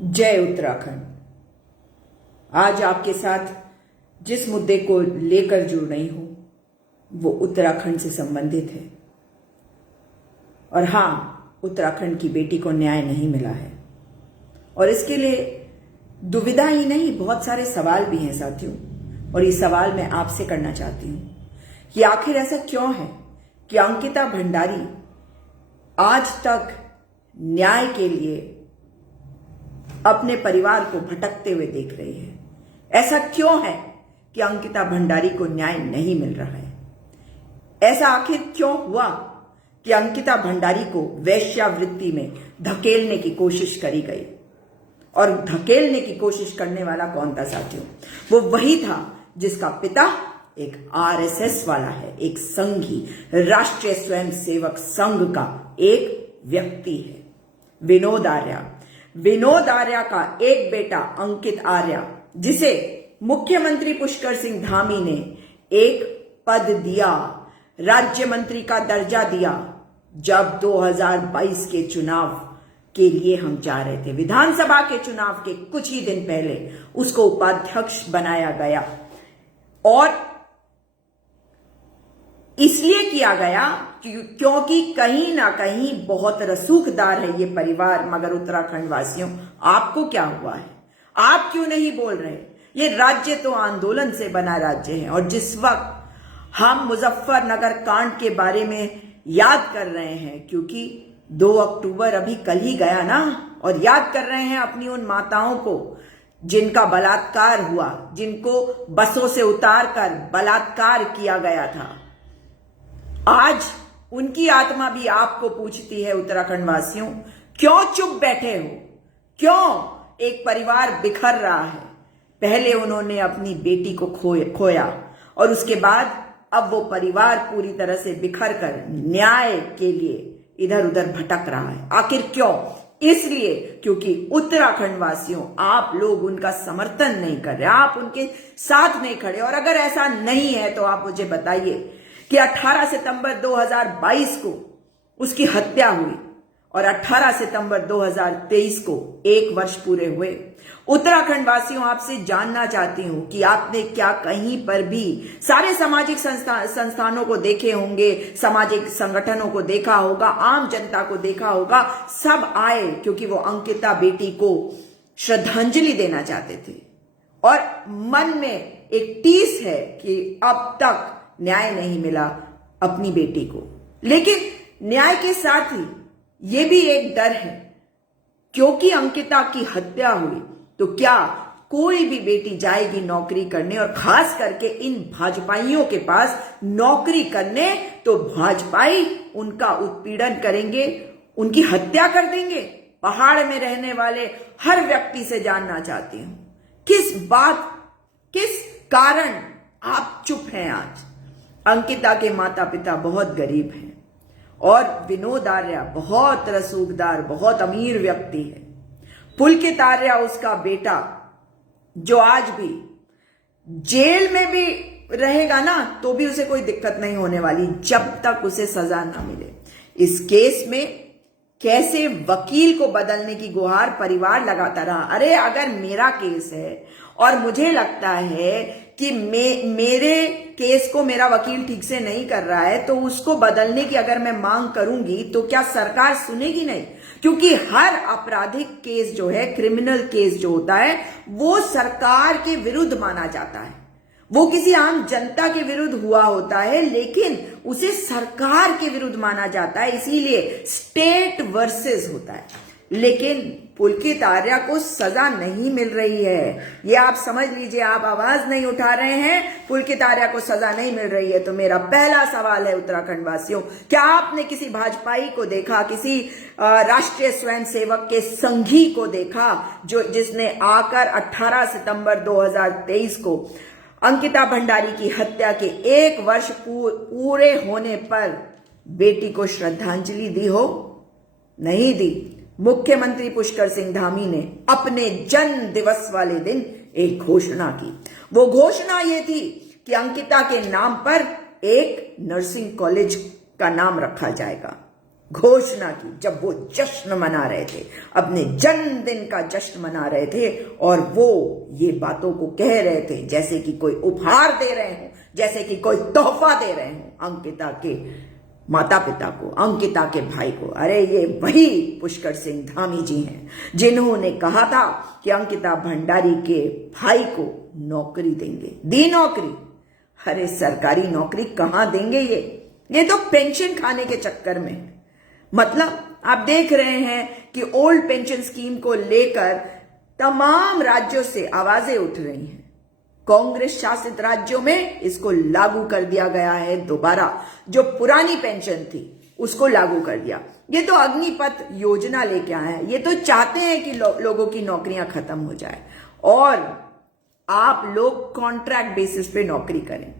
जय उत्तराखंड। आज आपके साथ जिस मुद्दे को लेकर जुड़ रही हूं वो उत्तराखंड से संबंधित है। और हां, उत्तराखंड की बेटी को न्याय नहीं मिला है और इसके लिए दुविधा ही नहीं, बहुत सारे सवाल भी हैं साथियों। और ये सवाल मैं आपसे करना चाहती हूं कि आखिर ऐसा क्यों है कि अंकिता भंडारी आज तक न्याय के लिए अपने परिवार को भटकते हुए देख रही है। ऐसा क्यों है कि अंकिता भंडारी को न्याय नहीं मिल रहा है? ऐसा आखिर क्यों हुआ कि अंकिता भंडारी को वेश्यावृत्ति में धकेलने की कोशिश करी गई? और धकेलने की कोशिश करने वाला कौन था साथियों? वो वही था जिसका पिता एक आरएसएस वाला है, एक संघी राष्ट्रीय स्वयंसेवक संघ का एक व्यक्ति है, विनोद आर्या। विनोद आर्या का एक बेटा अंकित आर्या, जिसे मुख्यमंत्री पुष्कर सिंह धामी ने एक पद दिया, राज्य मंत्री का दर्जा दिया, जब 2022 के चुनाव के लिए हम जा रहे थे। विधानसभा के चुनाव के कुछ ही दिन पहले उसको उपाध्यक्ष बनाया गया और इसलिए किया गया क्योंकि कहीं ना कहीं बहुत रसूखदार है ये परिवार। मगर उत्तराखंड वासियों, आपको क्या हुआ है? आप क्यों नहीं बोल रहे? ये राज्य तो आंदोलन से बना राज्य है और जिस वक्त हम मुजफ्फरनगर कांड के बारे में याद कर रहे हैं, क्योंकि 2 अक्टूबर अभी कल ही गया ना, और याद कर रहे हैं अपनी उन माताओं को जिनका बलात्कार हुआ, जिनको बसों से उतारकर बलात्कार किया गया था। आज उनकी आत्मा भी आपको पूछती है उत्तराखंड वासियों, क्यों चुप बैठे हो? क्यों एक परिवार बिखर रहा है? पहले उन्होंने अपनी बेटी को खोया और उसके बाद अब वो परिवार पूरी तरह से बिखर कर न्याय के लिए इधर उधर भटक रहा है। आखिर क्यों? इसलिए क्योंकि उत्तराखंड वासियों, आप लोग उनका समर्थन नहीं कर रहे, आप उनके साथ नहीं खड़े। और अगर ऐसा नहीं है तो आप मुझे बताइए कि 18 सितंबर 2022 को उसकी हत्या हुई और 18 सितंबर 2023 को 1 वर्ष पूरे हुए। उत्तराखंड वासियों, आपसे जानना चाहती हूं कि आपने क्या कहीं पर भी सारे सामाजिक संस्थानों को देखे होंगे, सामाजिक संगठनों को देखा होगा, आम जनता को देखा होगा, सब आए क्योंकि वो अंकिता बेटी को श्रद्धांजलि देना चाहते थे। और मन में एक टीस है कि अब तक न्याय नहीं मिला अपनी बेटी को। लेकिन न्याय के साथ ही ये भी एक डर है, क्योंकि अंकिता की हत्या हुई तो क्या कोई भी बेटी जाएगी नौकरी करने, और खास करके इन भाजपाइयों के पास नौकरी करने, तो भाजपाई उनका उत्पीड़न करेंगे, उनकी हत्या कर देंगे। पहाड़ में रहने वाले हर व्यक्ति से जानना चाहती हूं, किस कारण आप चुप हैं आज? अंकिता के माता पिता बहुत गरीब हैं और विनोद आर्या बहुत रसूखदार, बहुत अमीर व्यक्ति है। पुलकित आर्या उसका बेटा, जो आज भी जेल में भी रहेगा ना तो भी उसे कोई दिक्कत नहीं होने वाली जब तक उसे सजा ना मिले। इस केस में कैसे वकील को बदलने की गुहार परिवार लगाता रहा। अरे अगर मेरा केस है और मुझे लगता है कि मेरे केस को मेरा वकील ठीक से नहीं कर रहा है, तो उसको बदलने की अगर मैं मांग करूंगी तो क्या सरकार सुनेगी? नहीं, क्योंकि हर आपराधिक केस जो है, क्रिमिनल केस जो होता है, वो सरकार के विरुद्ध माना जाता है। वो किसी आम जनता के विरुद्ध हुआ होता है, लेकिन उसे सरकार के विरुद्ध माना जाता है, इसीलिए स्टेट वर्सेस होता है। लेकिन पुलकित आर्या को सजा नहीं मिल रही है, ये आप समझ लीजिए। आप आवाज नहीं उठा रहे हैं, पुलकित आर्या को सजा नहीं मिल रही है। तो मेरा पहला सवाल है उत्तराखंड वासियों, क्या आपने किसी भाजपाई को देखा, किसी राष्ट्रीय स्वयंसेवक के संघी को देखा जिसने आकर 18 सितंबर 2023 को अंकिता भंडारी की हत्या के 1 वर्ष पूरे होने पर बेटी को श्रद्धांजलि दी हो? नहीं दी। मुख्यमंत्री पुष्कर सिंह धामी ने अपने जन्म दिवस वाले दिन एक घोषणा की। वो घोषणा ये थी कि अंकिता के नाम पर एक नर्सिंग कॉलेज का नाम रखा जाएगा। घोषणा की जब वो जश्न मना रहे थे, अपने जन्मदिन का जश्न मना रहे थे, और वो ये बातों को कह रहे थे जैसे कि कोई उपहार दे रहे हो, जैसे कि कोई तोहफा दे रहे हो अंकिता के माता पिता को, अंकिता के भाई को। अरे ये वही पुष्कर सिंह धामी जी हैं जिन्होंने कहा था कि अंकिता भंडारी के भाई को नौकरी देंगे। दी नौकरी? अरे सरकारी नौकरी कहां देंगे ये तो पेंशन खाने के चक्कर में। मतलब आप देख रहे हैं कि ओल्ड पेंशन स्कीम को लेकर तमाम राज्यों से आवाजें उठ रही हैं। कांग्रेस शासित राज्यों में इसको लागू कर दिया गया है दोबारा। जो पुरानी पेंशन थी उसको लागू कर दिया। ये तो अग्निपथ योजना लेके आए हैं। ये तो चाहते हैं कि लोगों की नौकरियां खत्म हो जाए और आप लोग कॉन्ट्रैक्ट बेसिस पे नौकरी करें।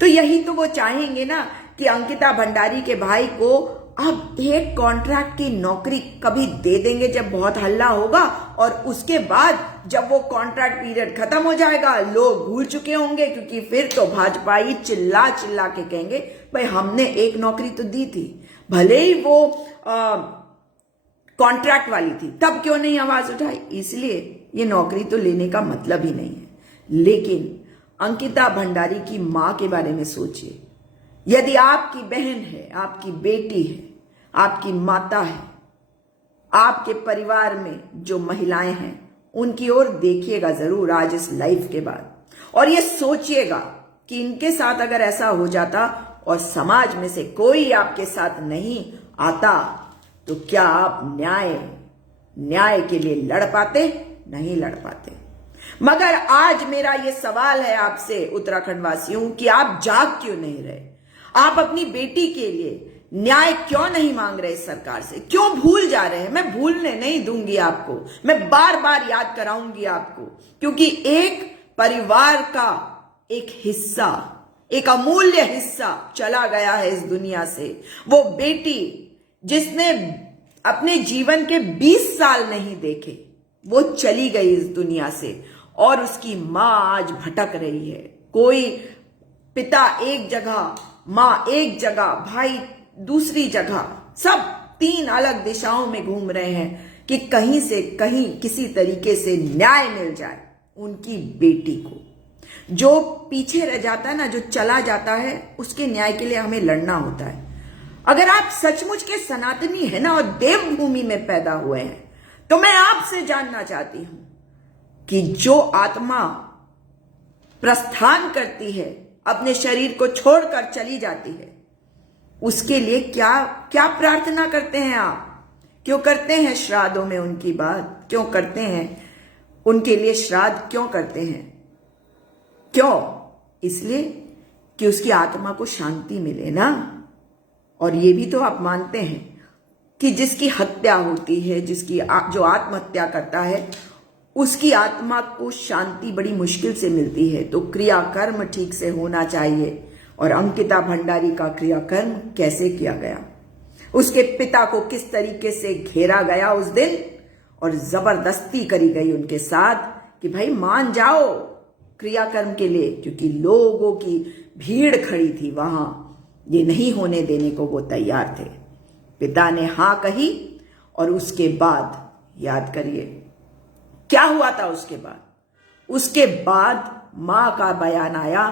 तो यही तो वो चाहेंगे ना कि अंकिता भंडारी के भाई को अब एक कॉन्ट्रैक्ट की नौकरी कभी दे देंगे जब बहुत हल्ला होगा, और उसके बाद जब वो कॉन्ट्रैक्ट पीरियड खत्म हो जाएगा, लोग भूल चुके होंगे, क्योंकि फिर तो भाजपा ही चिल्ला चिल्ला के कहेंगे भाई हमने एक नौकरी तो दी थी, भले ही वो कॉन्ट्रैक्ट वाली थी, तब क्यों नहीं आवाज उठाई। इसलिए ये नौकरी तो लेने का मतलब ही नहीं है। लेकिन अंकिता भंडारी की मां के बारे में सोचिए। यदि आपकी बहन है, आपकी बेटी है, आपकी माता है, आपके परिवार में जो महिलाएं हैं उनकी ओर देखिएगा जरूर आज इस लाइव के बाद, और ये सोचिएगा कि इनके साथ अगर ऐसा हो जाता और समाज में से कोई आपके साथ नहीं आता तो क्या आप न्याय के लिए लड़ पाते? नहीं लड़ पाते। मगर आज मेरा ये सवाल है आपसे उत्तराखंड वासियों कि आप जाग क्यों नहीं रहे? आप अपनी बेटी के लिए न्याय क्यों नहीं मांग रहे सरकार से? क्यों भूल जा रहे हैं? मैं भूलने नहीं दूंगी आपको, मैं बार बार याद कराऊंगी आपको, क्योंकि एक परिवार का एक हिस्सा, एक अमूल्य हिस्सा चला गया है इस दुनिया से। वो बेटी जिसने अपने जीवन के 20 साल नहीं देखे, वो चली गई इस दुनिया से, और उसकी मां आज भटक रही है। कोई पिता एक जगह, मां एक जगह, भाई दूसरी जगह, सब 3 अलग दिशाओं में घूम रहे हैं कि कहीं से कहीं किसी तरीके से न्याय मिल जाए उनकी बेटी को। जो पीछे रह जाता है ना, जो चला जाता है, उसके न्याय के लिए हमें लड़ना होता है। अगर आप सचमुच के सनातनी है ना और देवभूमि में पैदा हुए हैं, तो मैं आपसे जानना चाहती हूं कि जो आत्मा प्रस्थान करती है, अपने शरीर को छोड़कर चली जाती है, उसके लिए क्या क्या प्रार्थना करते हैं आप? क्यों करते हैं श्राद्धों में उनकी बात? क्यों करते हैं उनके लिए श्राद्ध? क्यों करते हैं? क्यों? इसलिए कि उसकी आत्मा को शांति मिले ना। और ये भी तो आप मानते हैं कि जिसकी हत्या होती है, जो आत्महत्या करता है, उसकी आत्मा को शांति बड़ी मुश्किल से मिलती है। तो क्रियाकर्म ठीक से होना चाहिए। और अंकिता भंडारी का क्रियाकर्म कैसे किया गया, उसके पिता को किस तरीके से घेरा गया उस दिन, और जबरदस्ती करी गई उनके साथ कि भाई मान जाओ क्रियाकर्म के लिए, क्योंकि लोगों की भीड़ खड़ी थी वहां, ये नहीं होने देने को वो तैयार थे। पिता ने हां कही, और उसके बाद याद करिए क्या हुआ था। उसके बाद मां का बयान आया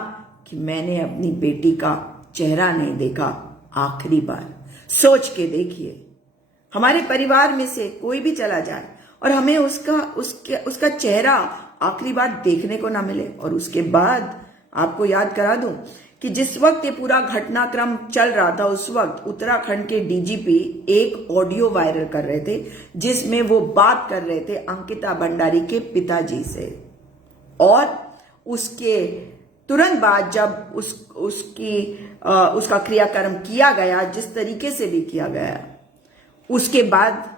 कि मैंने अपनी बेटी का चेहरा नहीं देखा आखिरी बार। सोच के देखिए, हमारे परिवार में से कोई भी चला जाए और हमें उसका चेहरा आखिरी बार देखने को ना मिले। और उसके बाद आपको याद करा दूं कि जिस वक्त ये पूरा घटनाक्रम चल रहा था, उस वक्त उत्तराखंड के डीजीपी एक ऑडियो वायरल कर रहे थे जिसमें वो बात कर रहे थे अंकिता भंडारी के पिताजी से। और उसके तुरंत बाद जब उसका क्रियाकर्म किया गया, जिस तरीके से भी किया गया, उसके बाद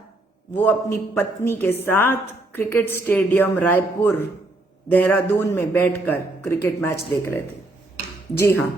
वो अपनी पत्नी के साथ क्रिकेट स्टेडियम रायपुर देहरादून में बैठकर क्रिकेट मैच देख रहे थे। जी हाँ,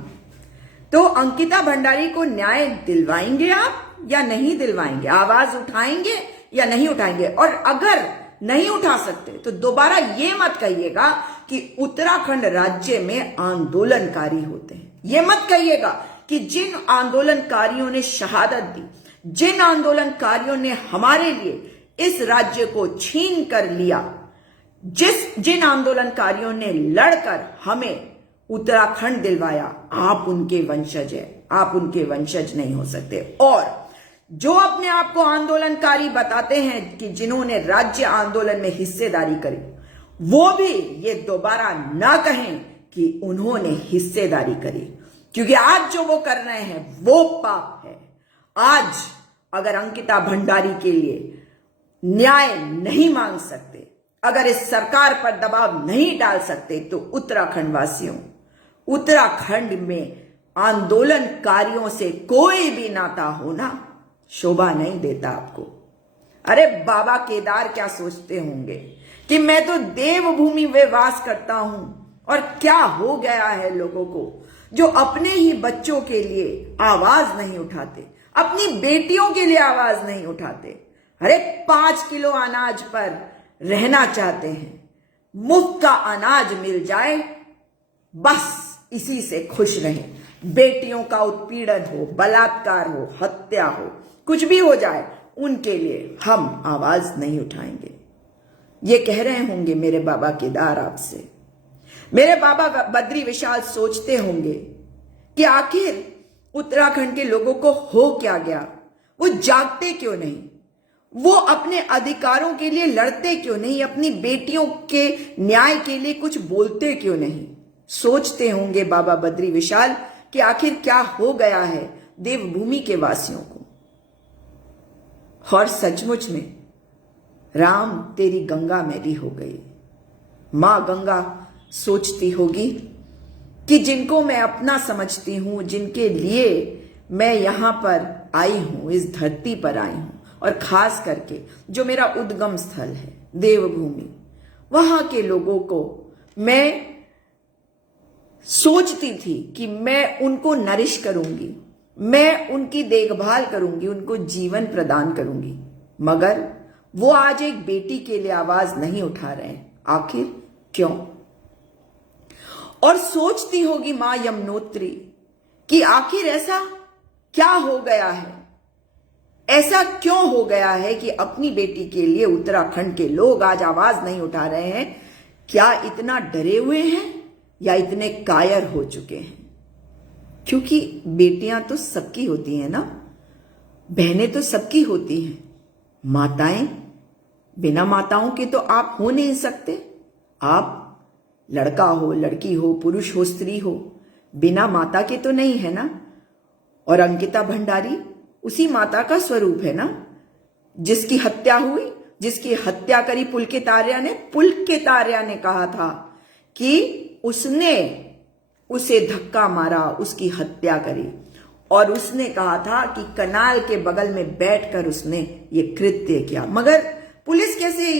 तो अंकिता भंडारी को न्याय दिलवाएंगे आप या नहीं दिलवाएंगे? आवाज उठाएंगे या नहीं उठाएंगे? और अगर नहीं उठा सकते तो दोबारा ये मत कहिएगा कि उत्तराखंड राज्य में आंदोलनकारी होते हैं। ये मत कहिएगा कि जिन आंदोलनकारियों ने शहादत दी, जिन आंदोलनकारियों ने हमारे लिए इस राज्य को छीन कर लिया, जिन आंदोलनकारियों ने लड़कर हमें उत्तराखंड दिलवाया, आप उनके वंशज हैं, आप उनके वंशज नहीं हो सकते। और जो अपने आप को आंदोलनकारी बताते हैं कि जिन्होंने राज्य आंदोलन में हिस्सेदारी करी, वो भी ये दोबारा ना कहें कि उन्होंने हिस्सेदारी करी, क्योंकि आज जो वो कर रहे हैं वो पाप है। आज अगर अंकिता भंडारी के लिए न्याय नहीं मांग सकते, अगर इस सरकार पर दबाव नहीं डाल सकते, तो उत्तराखंड वासियों, उत्तराखंड में आंदोलनकारियों से कोई भी नाता होना शोभा नहीं देता आपको। अरे बाबा केदार क्या सोचते होंगे कि मैं तो देवभूमि में वास करता हूं, और क्या हो गया है लोगों को जो अपने ही बच्चों के लिए आवाज नहीं उठाते, अपनी बेटियों के लिए आवाज नहीं उठाते। अरे 5 किलो अनाज पर रहना चाहते हैं, मुफ्त का अनाज मिल जाए, बस इसी से खुश रहें। बेटियों का उत्पीड़न हो, बलात्कार हो, हत्या हो, कुछ भी हो जाए, उनके लिए हम आवाज नहीं उठाएंगे। ये कह रहे होंगे मेरे बाबा केदार आपसे, मेरे बाबा बद्री विशाल सोचते होंगे कि आखिर उत्तराखंड के लोगों को हो क्या गया, वो जागते क्यों नहीं, वो अपने अधिकारों के लिए लड़ते क्यों नहीं, अपनी बेटियों के न्याय के लिए कुछ बोलते क्यों नहीं। सोचते होंगे बाबा बद्री विशाल कि आखिर क्या हो गया है देवभूमि के वासियों को। और सचमुच में राम तेरी गंगा मैली हो गई। मां गंगा सोचती होगी कि जिनको मैं अपना समझती हूं, जिनके लिए मैं यहां पर आई हूं, इस धरती पर आई हूं, और खास करके जो मेरा उद्गम स्थल है देवभूमि, वहां के लोगों को मैं सोचती थी कि मैं उनको नरिश करूंगी, मैं उनकी देखभाल करूंगी, उनको जीवन प्रदान करूंगी, मगर वो आज एक बेटी के लिए आवाज नहीं उठा रहे हैं। आखिर क्यों? और सोचती होगी मां यमुनोत्री कि आखिर ऐसा क्या हो गया है, ऐसा क्यों हो गया है कि अपनी बेटी के लिए उत्तराखंड के लोग आज आवाज नहीं उठा रहे हैं। क्या इतना डरे हुए हैं या इतने कायर हो चुके हैं? क्योंकि बेटियां तो सबकी होती हैं ना, बहनें तो सबकी होती हैं, माताएं, बिना माताओं के तो आप हो नहीं सकते। आप लड़का हो, लड़की हो, पुरुष हो, स्त्री हो, बिना माता के तो नहीं है ना। और अंकिता भंडारी उसी माता का स्वरूप है ना, जिसकी हत्या हुई, जिसकी हत्या करी पुलकित आर्या ने। पुलकित आर्या ने कहा था कि उसने उसे धक्का मारा, उसकी हत्या करी, और उसने कहा था कि कनाल के बगल में बैठकर उसने ये कृत्य किया। मगर पुलिस कैसे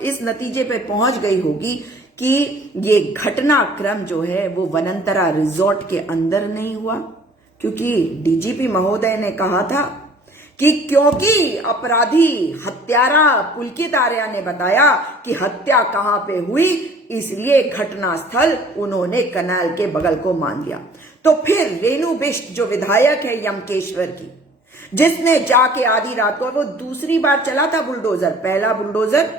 इस नतीजे पे पहुंच गई होगी कि ये घटनाक्रम जो है वो वनंतरा रिजॉर्ट के अंदर नहीं हुआ? क्योंकि डीजीपी महोदय ने कहा था कि क्योंकि अपराधी हत्यारा पुलकित आर्या ने बताया कि हत्या कहां पे हुई, इसलिए घटनास्थल उन्होंने कनाल के बगल को मान लिया। तो फिर रेणु बिष्ट जो विधायक है यमकेश्वर की, जिसने जाके आधी रात को, वो दूसरी बार चला था बुलडोजर, पहला बुलडोजर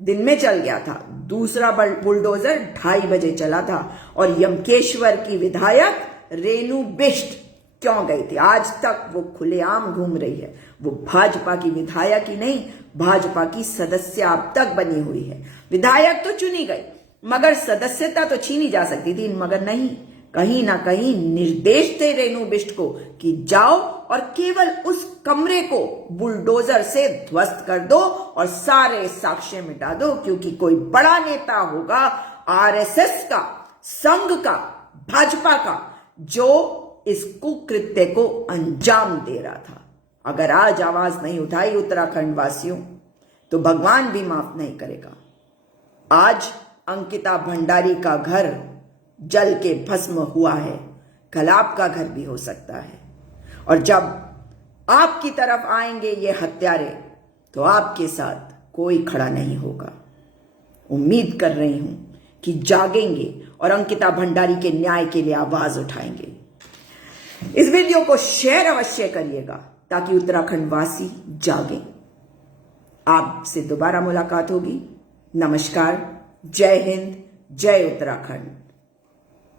दिन में चल गया था, दूसरा बुलडोजर 2:30 बजे चला था, और यमकेश्वर की विधायक रेणु बिष्ट क्यों गई थी? आज तक वो खुलेआम घूम रही है। वो भाजपा की विधायक ही नहीं, भाजपा की सदस्य अब तक बनी हुई है। विधायक तो चुनी गई, मगर सदस्यता तो छीनी जा सकती थी, मगर नहीं, कहीं ना कहीं निर्देश थे रेणु बिष्ट को कि जाओ और केवल उस कमरे को बुलडोजर से ध्वस्त कर दो और सारे साक्ष्य मिटा दो, क्योंकि कोई बड़ा नेता होगा आरएसएस का, संघ का, भाजपा का, जो इस कुकृत्य को अंजाम दे रहा था। अगर आज आवाज नहीं उठाई उत्तराखंड वासियों, तो भगवान भी माफ नहीं करेगा। आज अंकिता भंडारी का घर जल के भस्म हुआ है, कल आपका घर भी हो सकता है। और जब आपकी तरफ आएंगे ये हत्यारे, तो आपके साथ कोई खड़ा नहीं होगा। उम्मीद कर रही हूं कि जागेंगे और अंकिता भंडारी के न्याय के लिए आवाज उठाएंगे। इस वीडियो को शेयर अवश्य करिएगा ताकि उत्तराखंड वासी जागे। आपसे दोबारा मुलाकात होगी। नमस्कार, जय हिंद, जय उत्तराखंड।